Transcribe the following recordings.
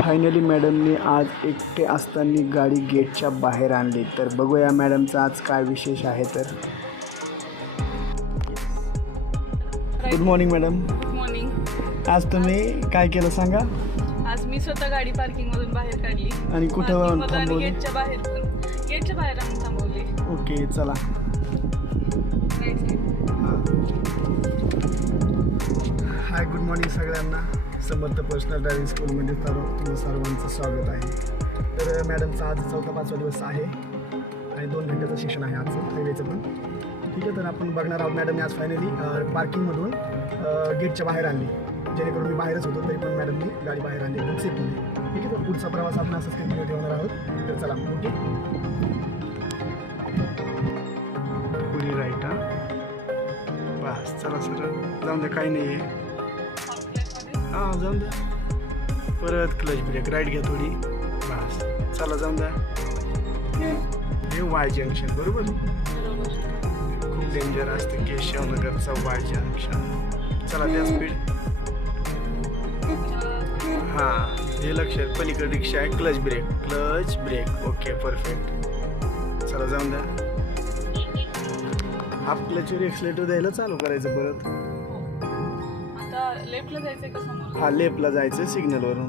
Finally मॅडमने आज एकटे असताना गाडी गेटच्या बाहेर आणली. तर बघूया मॅडमचा आज काय विशेष आहे. तर good morning madam. Good morning. आज तुम्ही काय केलं सांगा. आज मी स्वतः गाडी पार्किंग मधून बाहेर काढली. आणि कुठं थांबवली? गेटच्या बाहेर आणून थांबवली. ओके चला. हाय गुड मॉर्निंग सगळ्यांना. समर्थ पर्सनल ड्रायव्हिंग स्कूलमध्ये सर्वांचं स्वागत आहे. तर मॅडमचा आज 4था-5वा दिवस आहे आणि 2 घंट्याचं शिक्षण आहे आजचं हायवेचं पण. ठीक आहे, तर आपण बघणार आहोत मॅडमने आज फायनली पार्किंगमधून गेटच्या बाहेर आणली. जेणेकरून मी बाहेरच होतो तरी पण मॅडमनी गाडी बाहेर आणली एकदम सेफमध्ये. ठीक आहे, तर पुढचा प्रवास आपण असंच कंटिन्यू ठेवणार आहोत. तर चला ओके. पुढे राईट. बस चला सर जाऊन द्या, काही नाही आहे. हां जाऊन द्या. परत क्लच ब्रेक राईट घ्या थोडी. बस चला जाऊन द्या. हे वाय जंक्शन बरोबर. खूप डेंजर असतं केशवनगरचा वाय जंक्शन. चला द्या स्पीड. हां हे लक्षात पलीकडे रिक्षा आहे. Clutch brake okay perfect. चला जाऊन द्या. हाफ क्लचवर एक्सलेटर द्यायला चालू करायचं परत. आता लेफ्टला जायचंय का समोर? हा लेफ्टला जायचं सिग्नलवरून.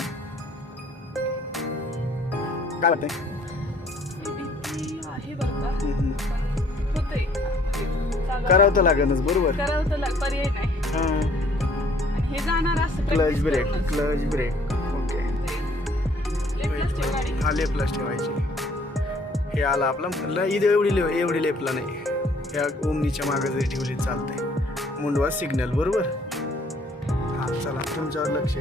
काय वाटतंय? आहे बरं का, होतंय. करावं तर लागेलच बरोबर. करावं तर पर्याय नाही. हां आणि हे जाणार असं क्लच ब्रेक ओके. लेफ्टलाच ठेव गाडी. हा लेफ्टलाच ठेवायची. हे आला आपला म्हटलं इथे एवढी लेफ्टला नाही. या ओमनीच्या मागे जरी ठेवली चालतंय. मुंडवा सिग्नल बरोबर. हां चला तुमच्यावर लक्ष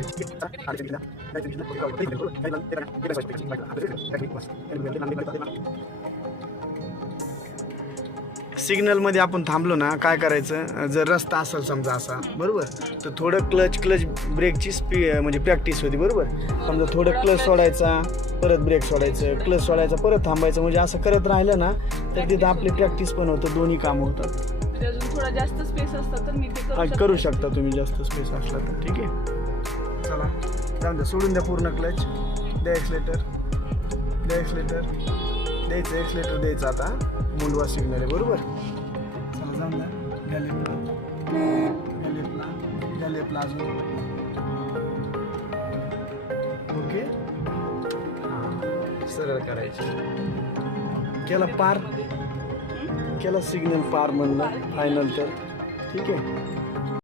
सिग्नलमध्ये आपण थांबलो ना, काय करायचं, जर रस्ता असेल समजा असा बरोबर, तर थोडं क्लच ब्रेकची म्हणजे प्रॅक्टिस होती बरोबर. समजा थोडं क्लच सोडायचा परत ब्रेक सोडायचं, क्लच सोडायचा परत थांबायचं, म्हणजे असं करत राहिलं ना तर तिथं आपली प्रॅक्टिस पण होतं, दोन्ही कामं होतात. अजून थोडा जास्त स्पेस असता तर मी ते करू शकता तुम्ही जास्त स्पेस असला तर. ठीक आहे चला जाऊन द्या. सोडून द्या पूर्ण क्लच. द्या एक्सलेटर द्यायचं. एक्सलेटर द्यायचं. आता मुंडवा सिग्नल आहे बरोबर. चला जाऊन द्या. या लेफ्टला अजून ओके. सरळ करायचं. केला सिग्नल पार म्हणलं फायनल तर ठीक आहे.